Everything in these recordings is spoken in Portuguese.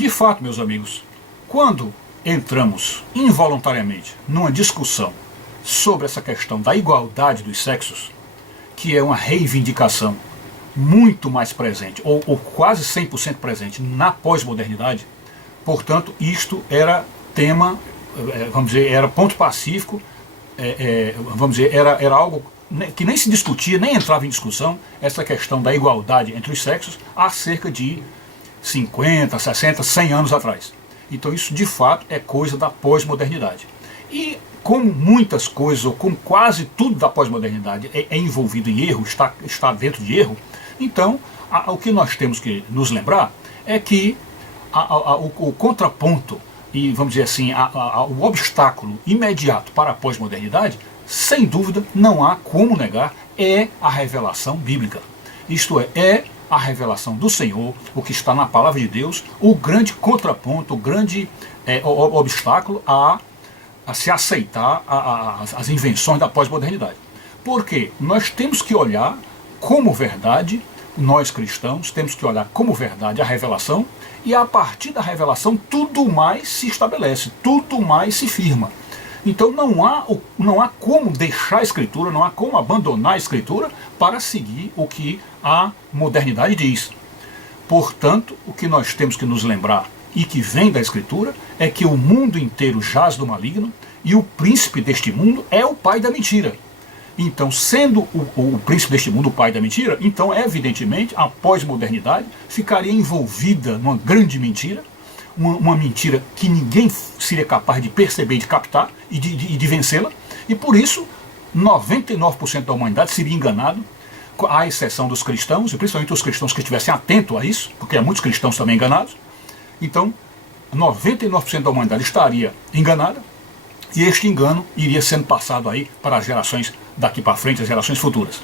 De fato, meus amigos, quando entramos involuntariamente numa discussão sobre essa questão da igualdade dos sexos, que é uma reivindicação muito mais presente, ou quase 100% presente na pós-modernidade, portanto, isto era tema, vamos dizer, era ponto pacífico, vamos dizer, era algo que nem se discutia, nem entrava em discussão, essa questão da igualdade entre os sexos há cerca de 50, 60, 100 anos atrás. Então isso de fato é coisa da pós-modernidade. E como muitas coisas, ou como quase tudo da pós-modernidade é envolvido em erro, está dentro de erro, então o que nós temos que nos lembrar é que o contraponto e, vamos dizer assim, o obstáculo imediato para a pós-modernidade, sem dúvida, não há como negar, é a revelação bíblica. Isto é a revelação do Senhor, o que está na palavra de Deus, o grande contraponto, o grande obstáculo a se aceitar as invenções da pós-modernidade. Porque nós temos que olhar como verdade, nós cristãos temos que olhar como verdade a revelação, e a partir da revelação tudo mais se estabelece, tudo mais se firma. Então não há como deixar a Escritura, não há como abandonar a Escritura para seguir o que a modernidade diz. Portanto, o que nós temos que nos lembrar, e que vem da Escritura, é que o mundo inteiro jaz do maligno, e o príncipe deste mundo é o pai da mentira. Então, sendo o príncipe deste mundo o pai da mentira, então, evidentemente, a pós-modernidade ficaria envolvida numa grande mentira, uma mentira que ninguém seria capaz de perceber, de captar e de vencê-la, e por isso 99% da humanidade seria enganado, à exceção dos cristãos, e principalmente os cristãos que estivessem atentos a isso, porque há muitos cristãos também enganados. Então 99% da humanidade estaria enganada, e este engano iria sendo passado aí para as gerações daqui para frente, as gerações futuras.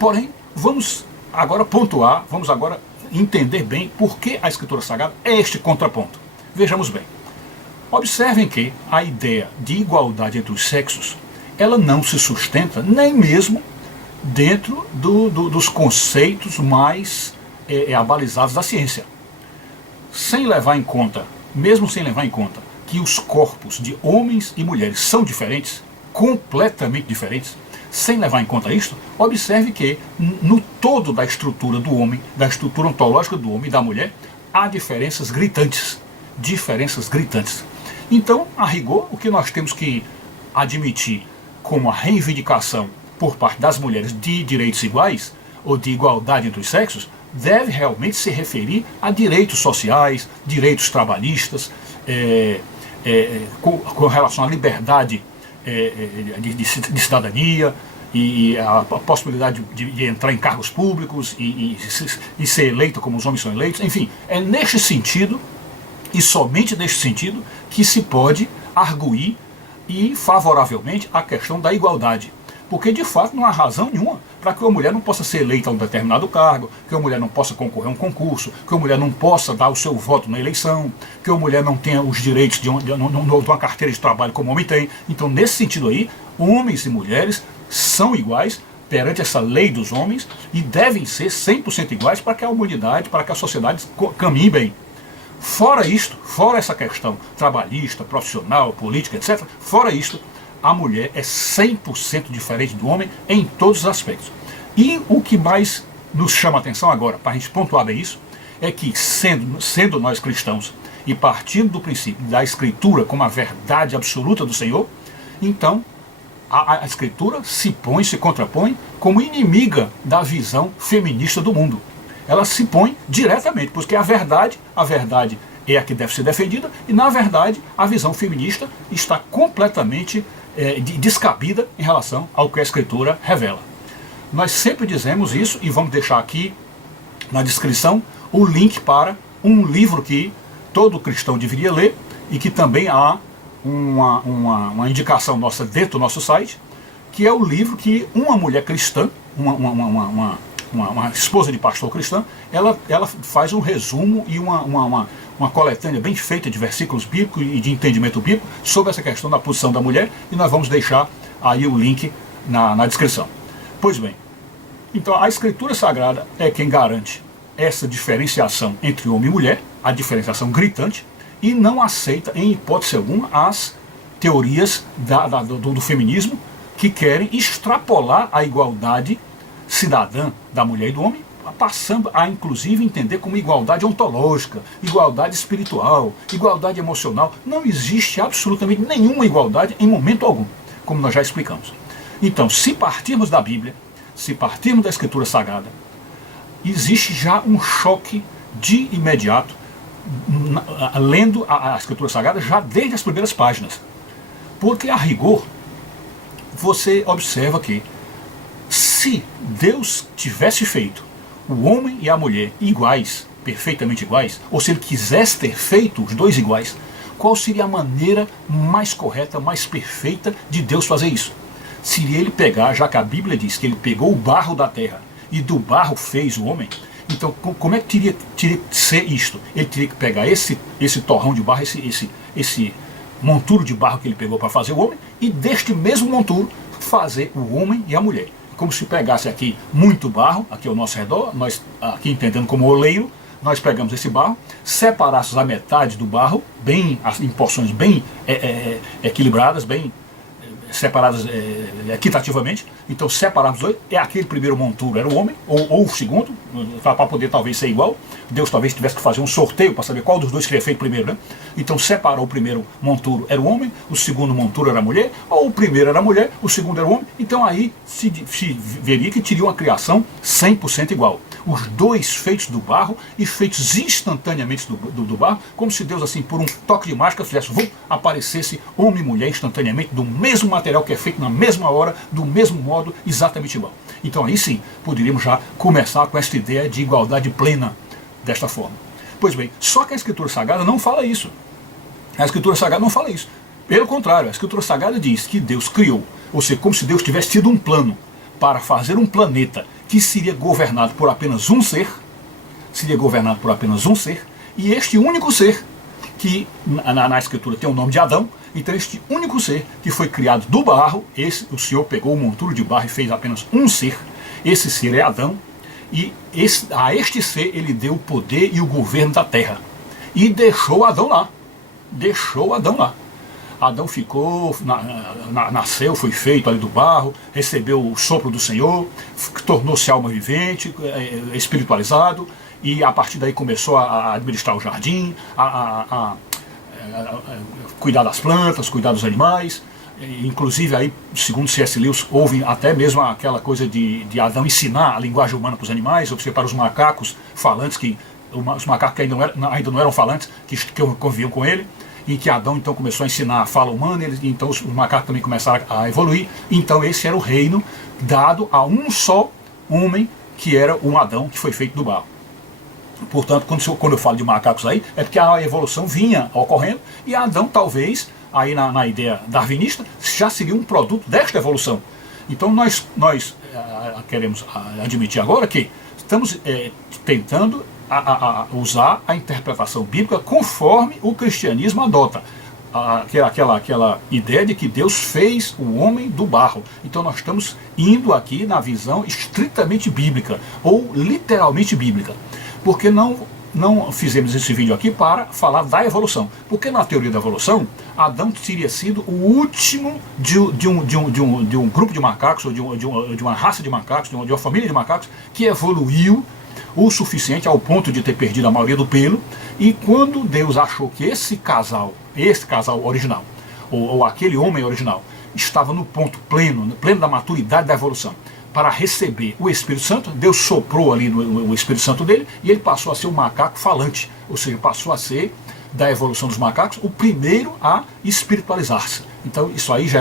Porém, vamos agora pontuar, vamos agora entender bem por que a Escritura Sagrada é este contraponto. Vejamos bem. Observem que a ideia de igualdade entre os sexos, ela não se sustenta nem mesmo dentro dos conceitos mais abalizados da ciência. Sem levar em conta, mesmo sem levar em conta que os corpos de homens e mulheres são diferentes, completamente diferentes, sem levar em conta isto, observe que no todo da estrutura do homem, da estrutura ontológica do homem e da mulher, há diferenças gritantes. Diferenças gritantes. Então, a rigor, o que nós temos que admitir como a reivindicação por parte das mulheres de direitos iguais, ou de igualdade entre os sexos, deve realmente se referir a direitos sociais, direitos trabalhistas, com relação à liberdade de cidadania, e a possibilidade de entrar em cargos públicos e ser eleito como os homens são eleitos. Enfim, é neste sentido, e somente neste sentido, que se pode arguir e favoravelmente a questão da igualdade. Porque de fato não há razão nenhuma para que uma mulher não possa ser eleita a um determinado cargo, que uma mulher não possa concorrer a um concurso, que uma mulher não possa dar o seu voto na eleição, que uma mulher não tenha os direitos de uma carteira de trabalho como o homem tem. Então, nesse sentido aí, homens e mulheres são iguais perante essa lei dos homens e devem ser 100% iguais para que a humanidade, para que a sociedade caminhe bem. Fora isto, fora essa questão trabalhista, profissional, política, etc., fora isto, a mulher é 100% diferente do homem em todos os aspectos. E o que mais nos chama a atenção agora, para a gente pontuar bem isso, é que sendo nós cristãos e partindo do princípio da Escritura como a verdade absoluta do Senhor, então a Escritura se contrapõe como inimiga da visão feminista do mundo. Ela se põe diretamente, porque a verdade é a que deve ser defendida, e na verdade a visão feminista está completamente descabida em relação ao que a Escritura revela. Nós sempre dizemos isso, e vamos deixar aqui na descrição o link para um livro que todo cristão deveria ler, e que também há uma indicação nossa dentro do nosso site, que é o livro que uma mulher cristã, uma esposa de pastor cristã, ela faz um resumo e uma coletânea bem feita de versículos bíblicos e de entendimento bíblico sobre essa questão da posição da mulher, e nós vamos deixar aí o link na descrição. Pois bem, então a Escritura Sagrada é quem garante essa diferenciação entre homem e mulher, a diferenciação gritante, e não aceita em hipótese alguma as teorias do feminismo que querem extrapolar a igualdade cidadã da mulher e do homem, passando a inclusive entender como igualdade ontológica, igualdade espiritual, igualdade emocional. Não existe absolutamente nenhuma igualdade em momento algum, como nós já explicamos. Então, se partirmos da Bíblia, se partirmos da Escritura Sagrada, existe já um choque de imediato, lendo a Escritura Sagrada já desde as primeiras páginas. Porque, a rigor, você observa que se Deus tivesse feito o homem e a mulher iguais, perfeitamente iguais, ou se ele quisesse ter feito os dois iguais, qual seria a maneira mais correta, mais perfeita de Deus fazer isso? Seria ele pegar, já que a Bíblia diz que ele pegou o barro da terra e do barro fez o homem, então como é que teria que ser isto? Ele teria que pegar esse torrão de barro, esse monturo de barro que ele pegou para fazer o homem, e deste mesmo monturo fazer o homem e a mulher. Como se pegasse aqui muito barro, aqui ao nosso redor, nós aqui entendendo como oleiro, nós pegamos esse barro, separássemos a metade do barro, em porções bem equilibradas, bem separadas equitativamente, então separarmos dois, aquele primeiro monturo era o homem, ou o segundo, para poder talvez ser igual. Deus talvez tivesse que fazer um sorteio para saber qual dos dois queria feito primeiro, né? Então separou: o primeiro monturo era o homem, o segundo monturo era a mulher, ou o primeiro era a mulher, o segundo era o homem. Então aí se veria que teria uma criação 100% igual. Os dois feitos do barro e feitos instantaneamente do barro, como se Deus, assim, por um toque de mágica, fizesse, aparecesse homem e mulher instantaneamente, do mesmo material, que é feito na mesma hora, do mesmo modo, exatamente igual. Então aí sim, poderíamos já começar com esta ideia de igualdade plena, desta forma. Pois bem, só que a Escritura Sagrada não fala isso. A Escritura Sagrada não fala isso. Pelo contrário, a Escritura Sagrada diz que Deus criou, ou seja, como se Deus tivesse tido um plano para fazer um planeta que seria governado por apenas um ser, e este único ser, que na Escritura tem o nome de Adão, então este único ser que foi criado do barro, o Senhor pegou o monturo de barro e fez apenas um ser, esse ser é Adão, e a este ser ele deu o poder e o governo da terra, e deixou Adão lá. Adão ficou, nasceu, foi feito ali do barro, recebeu o sopro do Senhor, tornou-se alma vivente, espiritualizado, e a partir daí começou a administrar o jardim, a cuidar das plantas, cuidar dos animais. Inclusive aí, segundo C.S. Lewis, houve até mesmo aquela coisa de Adão ensinar a linguagem humana para os animais, ou seja, para os macacos falantes, os macacos que ainda não eram falantes, que conviviam com ele, e que Adão então começou a ensinar a fala humana, então os macacos também começaram a evoluir. Então esse era o reino dado a um só homem, que era um Adão, que foi feito do barro. Portanto, quando eu falo de macacos aí, é porque a evolução vinha ocorrendo, e Adão talvez, aí na ideia darwinista, já seria um produto desta evolução. Então nós queremos admitir agora que estamos tentando usar a interpretação bíblica conforme o cristianismo adota. Aquela ideia de que Deus fez o homem do barro. Então nós estamos indo aqui na visão estritamente bíblica, ou literalmente bíblica. Porque não fizemos esse vídeo aqui para falar da evolução. Porque na teoria da evolução, Adão teria sido o último de um grupo de macacos, ou de uma raça de macacos, de uma família de macacos, que evoluiu o suficiente ao ponto de ter perdido a maioria do pelo. E quando Deus achou que esse casal original, ou aquele homem original, estava no ponto pleno da maturidade da evolução, para receber o Espírito Santo, Deus soprou ali o Espírito Santo dele, e ele passou a ser um macaco falante, ou seja, passou a ser, da evolução dos macacos, o primeiro a espiritualizar-se. Então isso aí já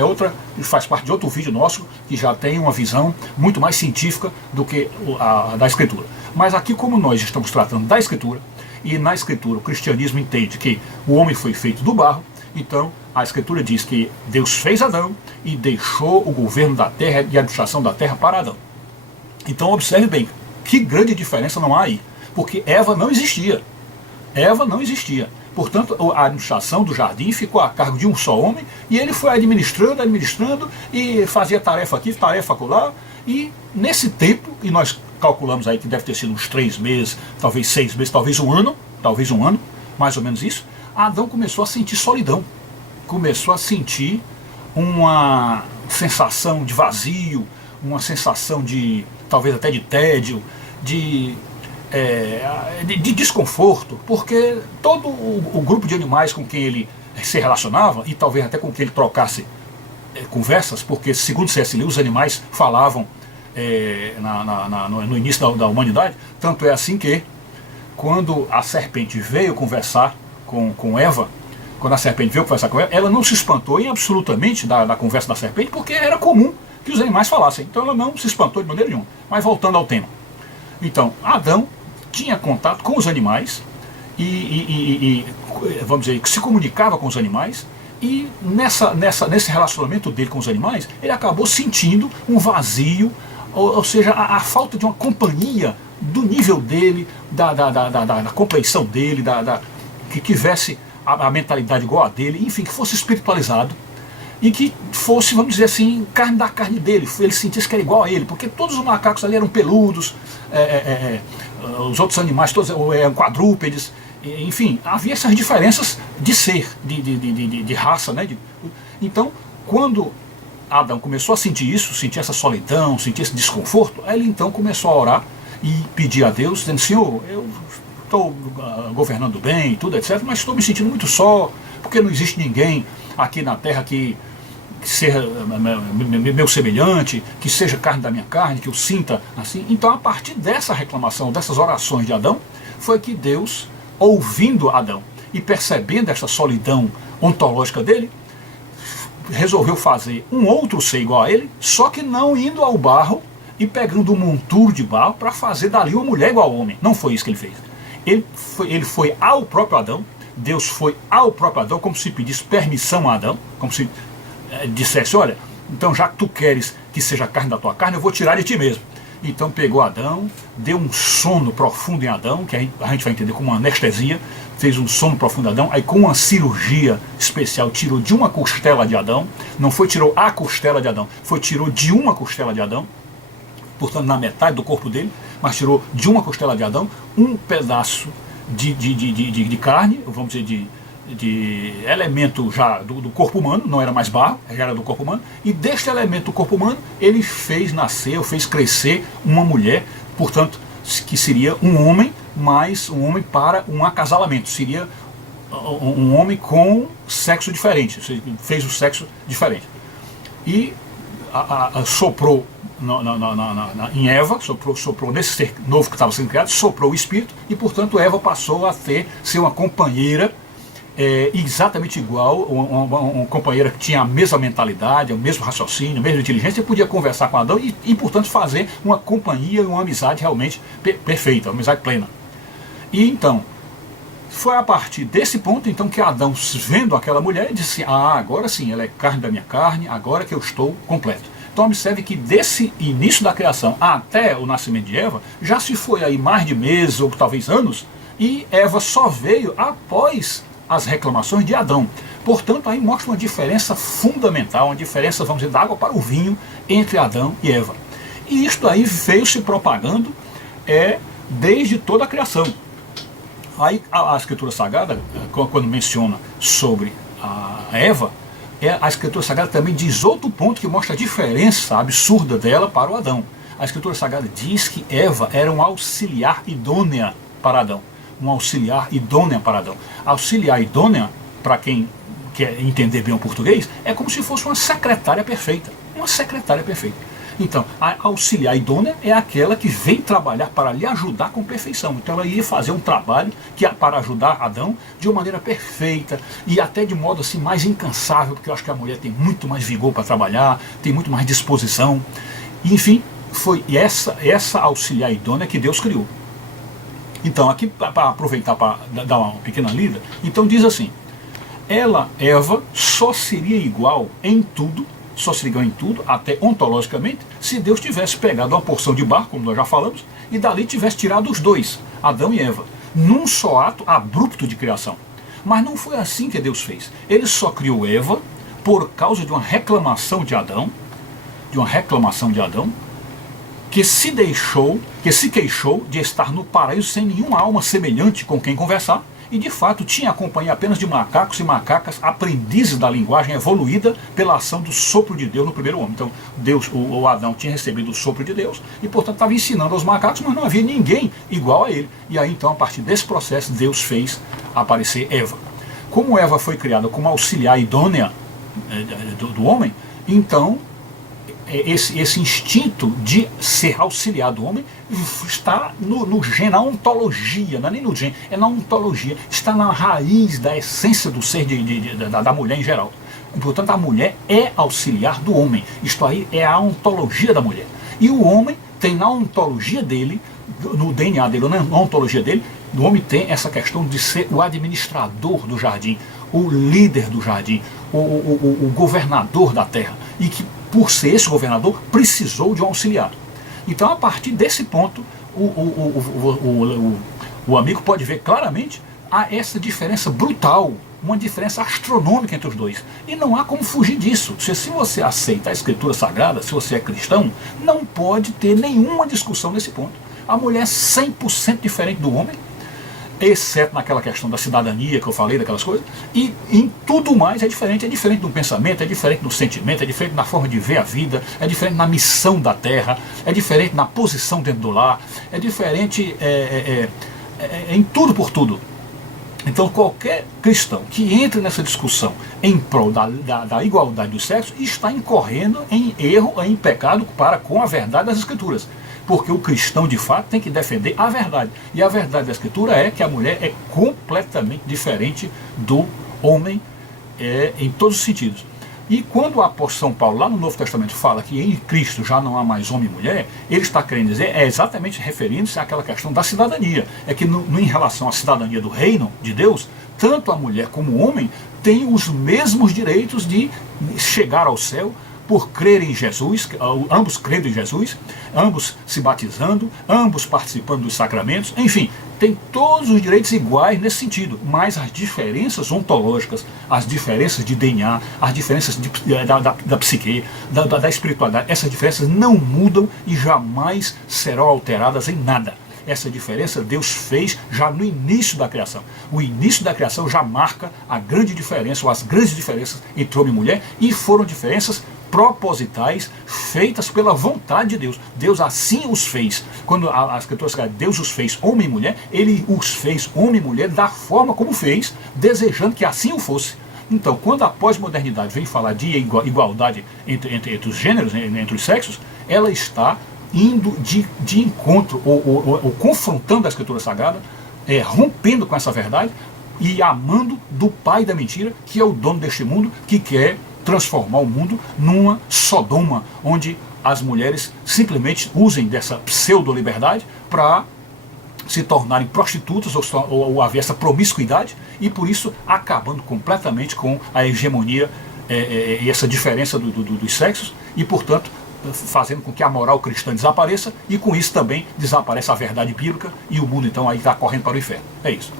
faz parte de outro vídeo nosso, que já tem uma visão muito mais científica do que a da Escritura. Mas aqui, como nós estamos tratando da Escritura, e na Escritura o cristianismo entende que o homem foi feito do barro, então a Escritura diz que Deus fez Adão e deixou o governo da terra e a administração da terra para Adão. Então observe bem, que grande diferença não há aí, porque Eva não existia. Portanto, a administração do jardim ficou a cargo de um só homem, e ele foi administrando, e fazia tarefa aqui, tarefa acolá, e nesse tempo, e nós calculamos aí que deve ter sido uns 3 meses, talvez 6 meses, talvez um ano, mais ou menos isso, Adão começou a sentir solidão, começou a sentir uma sensação de vazio, uma sensação de, talvez até de tédio, de desconforto, porque todo o grupo de animais com quem ele se relacionava, e talvez até com quem ele trocasse conversas, porque segundo C.S. Lewis os animais falavam no início da humanidade, tanto é assim que quando a serpente veio conversar com Eva, quando a serpente veio conversar com ela, ela não se espantou em absolutamente da conversa da serpente, porque era comum que os animais falassem, então ela não se espantou de maneira nenhuma. Mas voltando ao tema, então Adão tinha contato com os animais e vamos dizer, se comunicava com os animais, e nesse relacionamento dele com os animais, ele acabou sentindo um vazio, ou seja, a falta de uma companhia do nível dele, da compreensão dele, que tivesse a mentalidade igual a dele, enfim, que fosse espiritualizado e que fosse, vamos dizer assim, carne da carne dele, ele sentisse que era igual a ele, porque todos os macacos ali eram peludos, os outros animais todos eram quadrúpedes, enfim, havia essas diferenças de ser, de raça, né? Então, quando Adão começou a sentir isso, sentir essa solidão, sentir esse desconforto, ele então começou a orar e pedir a Deus, dizendo: Senhor, eu estou governando bem e tudo, etc., mas estou me sentindo muito só, porque não existe ninguém aqui na terra que seja meu semelhante, que seja carne da minha carne, que eu sinta assim. Então, a partir dessa reclamação, dessas orações de Adão, foi que Deus, ouvindo Adão e percebendo essa solidão ontológica dele, resolveu fazer um outro ser igual a ele, só que não indo ao barro e pegando um monturo de barro para fazer dali uma mulher igual ao homem. Não foi isso que ele fez. Ele foi ao próprio Adão, Deus foi ao próprio Adão, como se pedisse permissão a Adão, como se dissesse: olha, então já que tu queres que seja carne da tua carne, eu vou tirar de ti mesmo. Então pegou Adão, deu um sono profundo em Adão, que a gente vai entender como uma anestesia, fez um sono profundo em Adão, aí com uma cirurgia especial tirou de uma costela de Adão, não foi tirou a costela de Adão, foi tirou de uma costela de Adão, portanto na metade do corpo dele, mas tirou de uma costela de Adão um pedaço de carne, vamos dizer, de elemento já do corpo humano, não era mais barro, já era do corpo humano, e deste elemento do corpo humano ele fez nascer, ou fez crescer uma mulher, portanto, que seria um homem, mas um homem para um acasalamento, seria um homem com sexo diferente, fez o sexo diferente. E soprou em Eva, soprou nesse ser novo que estava sendo criado, soprou o espírito, e portanto Eva passou a ser uma companheira exatamente igual, uma companheira que tinha a mesma mentalidade, o mesmo raciocínio, a mesma inteligência, e podia conversar com Adão e portanto fazer uma companhia e uma amizade realmente perfeita, uma amizade plena. E então, foi a partir desse ponto então que Adão, vendo aquela mulher, disse: agora sim, ela é carne da minha carne, agora que eu estou completo. Então observe que desse início da criação até o nascimento de Eva, já se foi aí mais de meses ou talvez anos, e Eva só veio após as reclamações de Adão. Portanto, aí mostra uma diferença fundamental, uma diferença, vamos dizer, da água para o vinho entre Adão e Eva. E isto aí veio se propagando desde toda a criação. Aí a Escritura Sagrada, quando menciona sobre a Eva, a Escritura Sagrada também diz outro ponto que mostra a diferença absurda dela para o Adão. A Escritura Sagrada diz que Eva era um auxiliar idônea para Adão. Um auxiliar idônea para Adão. Auxiliar idônea, para quem quer entender bem o português, é como se fosse uma secretária perfeita. Uma secretária perfeita. Então, a auxiliar idônea é aquela que vem trabalhar para lhe ajudar com perfeição. Então ela ia fazer um trabalho para ajudar Adão de uma maneira perfeita e até de modo assim mais incansável, porque eu acho que a mulher tem muito mais vigor para trabalhar, tem muito mais disposição. E, enfim, foi essa auxiliar idônea que Deus criou. Então, aqui, para aproveitar para dar uma pequena lida, então diz assim: Eva, só seria igual em tudo, até ontologicamente, se Deus tivesse pegado uma porção de barro, como nós já falamos, e dali tivesse tirado os dois, Adão e Eva, num só ato abrupto de criação. Mas não foi assim que Deus fez. Ele só criou Eva por causa de uma reclamação de Adão, que se queixou de estar no paraíso sem nenhuma alma semelhante com quem conversar, e de fato tinha a companhia apenas de macacos e macacas, aprendizes da linguagem evoluída pela ação do sopro de Deus no primeiro homem. Então Deus, o Adão tinha recebido o sopro de Deus e portanto estava ensinando aos macacos, mas não havia ninguém igual a ele. E aí então, a partir desse processo, Deus fez aparecer Eva. Como Eva foi criada como auxiliar idônea do homem, então esse instinto de ser auxiliar do homem está no gene, na ontologia, não é nem no gene, é na ontologia, está na raiz da essência do ser da mulher em geral. Portanto, a mulher é auxiliar do homem, isto aí é a ontologia da mulher. E o homem tem na ontologia dele, no DNA dele, na ontologia dele, o homem tem essa questão de ser o administrador do jardim, o líder do jardim, o governador da terra, e que por ser esse governador, precisou de um auxiliar. Então, a partir desse ponto, o amigo pode ver claramente essa diferença brutal, uma diferença astronômica entre os dois. E não há como fugir disso. Se você aceita a Escritura Sagrada, se você é cristão, não pode ter nenhuma discussão nesse ponto. A mulher é 100% diferente do homem, exceto naquela questão da cidadania que eu falei, daquelas coisas, e em tudo mais é diferente no pensamento, é diferente no sentimento, é diferente na forma de ver a vida, é diferente na missão da terra, é diferente na posição dentro do lar, é diferente em tudo por tudo. Então qualquer cristão que entre nessa discussão em prol da igualdade dos sexos está incorrendo em erro, em pecado para com a verdade das Escrituras. Porque o cristão, de fato, tem que defender a verdade. E a verdade da Escritura é que a mulher é completamente diferente do homem em todos os sentidos. E quando o apóstolo São Paulo, lá no Novo Testamento, fala que em Cristo já não há mais homem e mulher, ele está querendo dizer, exatamente referindo-se àquela questão da cidadania. É que em relação à cidadania do reino de Deus, tanto a mulher como o homem têm os mesmos direitos de chegar ao céu, por crerem em Jesus, ambos crendo em Jesus, ambos se batizando, ambos participando dos sacramentos, enfim, tem todos os direitos iguais nesse sentido, mas as diferenças ontológicas, as diferenças de DNA, as diferenças da psique, da espiritualidade, essas diferenças não mudam e jamais serão alteradas em nada. Essa diferença Deus fez já no início da criação. O início da criação já marca a grande diferença, ou as grandes diferenças entre homem e mulher, e foram diferenças propositais, feitas pela vontade de Deus. Deus assim os fez. Quando a Escritura diz que Deus os fez homem e mulher, Ele os fez homem e mulher da forma como fez, desejando que assim o fosse. Então, quando a pós-modernidade vem falar de igualdade entre os gêneros, entre os sexos, ela está indo de encontro, ou confrontando a Escritura Sagrada, rompendo com essa verdade e amando do pai da mentira, que é o dono deste mundo, que quer transformar o mundo numa Sodoma, onde as mulheres simplesmente usem dessa pseudo-liberdade para se tornarem prostitutas ou haver essa promiscuidade, e por isso acabando completamente com a hegemonia e essa diferença dos sexos, e portanto fazendo com que a moral cristã desapareça, e com isso também desaparece a verdade bíblica, e o mundo então aí está correndo para o inferno. É isso.